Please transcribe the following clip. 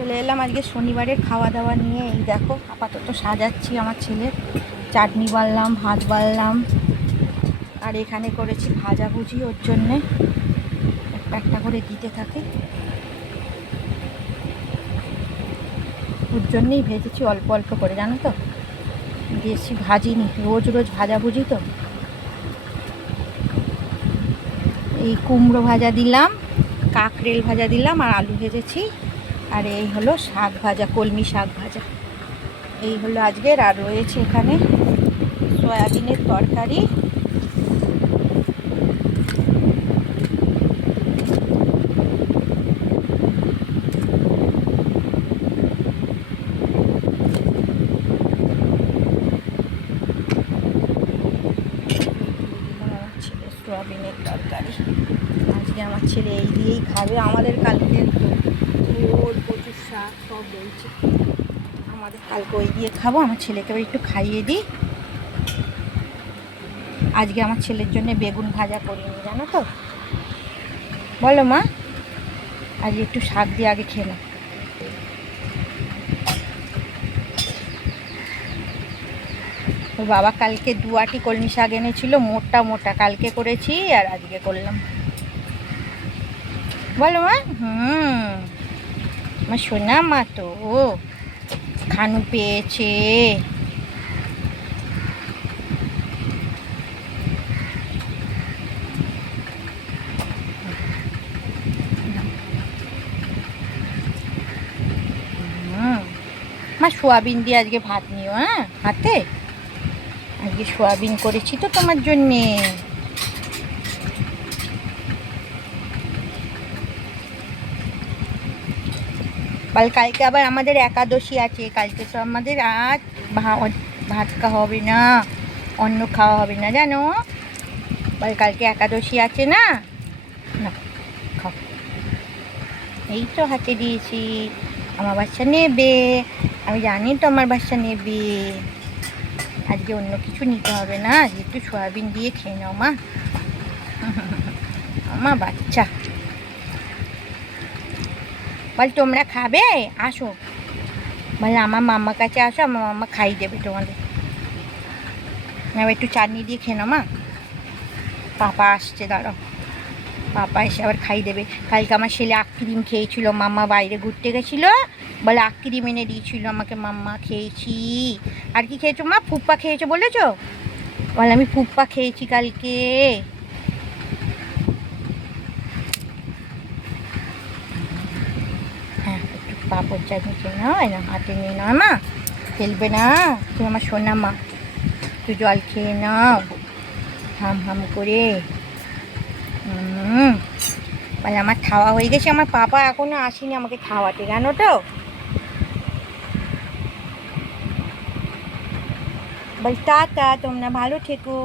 চলে এলাম আজকে শনিবারের খাওয়া দাওয়া নিয়ে। এই দেখো আপাতত সাজাচ্ছি আমার ছেলের। চাটনি বাড়লাম, ভাত বাড়লাম, আর এখানে করেছি ভাজাভুজি ওর জন্যে। একটা একটা করে দিতে থাকে, ওর জন্যেই ভেজেছি অল্প অল্প করে, জানো তো, বেশি ভাজিনি, রোজ রোজ ভাজাভুজি তো। এই কুমড়ো ভাজা দিলাম, কাঁকরেল ভাজা দিলাম, আর আলু ভেজেছি। আর এই হলো শাক ভাজা, কলমি শাক ভাজা। এই হলো আজকের। আর রয়েছে এখানে সয়াবিনের তরকারি। আমার ছেলে সয়াবিনের তরকারি, আজকে আমার ছেলে এই দিয়েই খাবে। আমাদের কালকে ওল, কচুর শাক সব রয়েছে, আমাদের কালকে ওই দিয়ে খাবো। আমার ছেলেকে একটু খাইয়ে দিই। আজকে আমার ছেলের জন্য বেগুন ভাজা করিনি, জানো তো। বলো মা, আজকে একটু শাক দিয়ে আগে খেলাম। ওর বাবা কালকে 2 আঁটি কলমি শাক এনেছিল, মোটা মোটা, কালকে করেছি আর আজকে করলাম। বলো মা। আমার সোনা মা তো খানু পেয়েছে। মা সোয়াবিন দিয়ে আজকে ভাত নিও, হ্যাঁ, হাতে আজকে সোয়াবিন করেছি তো তোমার জন্যে। কালকে আবার আমাদের একাদশী আছে। কালকে তো আমাদের আজ ভাত খাওয়া হবে না, অন্ন খাওয়া হবে না, জানো। কালকে একাদশী আছে না। না, খাও। এই তো হাতে দিয়েছি, আমার বাচ্চা নেবে, আমি জানি তো আমার বাচ্চা নেবে। আজকে অন্য কিছু নিতে হবে না, আজকে একটু সয়াবিন দিয়ে খেয়ে নাও মা। আমার বাচ্চা তোমরা খাবে, আসো। আমার মাম্মার কাছে আসো, আমার মাম্মা খাই দেবে তোমাদের। একটু চাটনি দিয়ে খেয়ে নাও মা। পাপা আসছে, দাঁড়াও, পাপা এসে আবার খাই দেবে। কালকে আমার ছেলে আইসক্রিম খেয়েছিল, মাম্মা বাইরে ঘুরতে গেছিলো, বলে আইসক্রিম এনে দিয়েছিল আমাকে, মাম্মা খেয়েছি। আর কি খেয়েছো মা? ফুপ্পা খেয়েছো বলেছো? বলে আমি ফুপ্পা খেয়েছি কালকে। হ্যাঁ, একটু পাপড় চাটনি খেয়ে নাও, না হাতে নিয়ে নাও মা, ফেলবে না। তুমি আমার সোনা মা, একটু জল খেয়ে নাও হাম হাম করে। বলে আমার খাওয়া হয়ে গেছে। আমার পাপা এখনো আসেনি আমাকে খাওয়াতে, জানো তো। বল টাটা, তোমরা ভালো থেকো।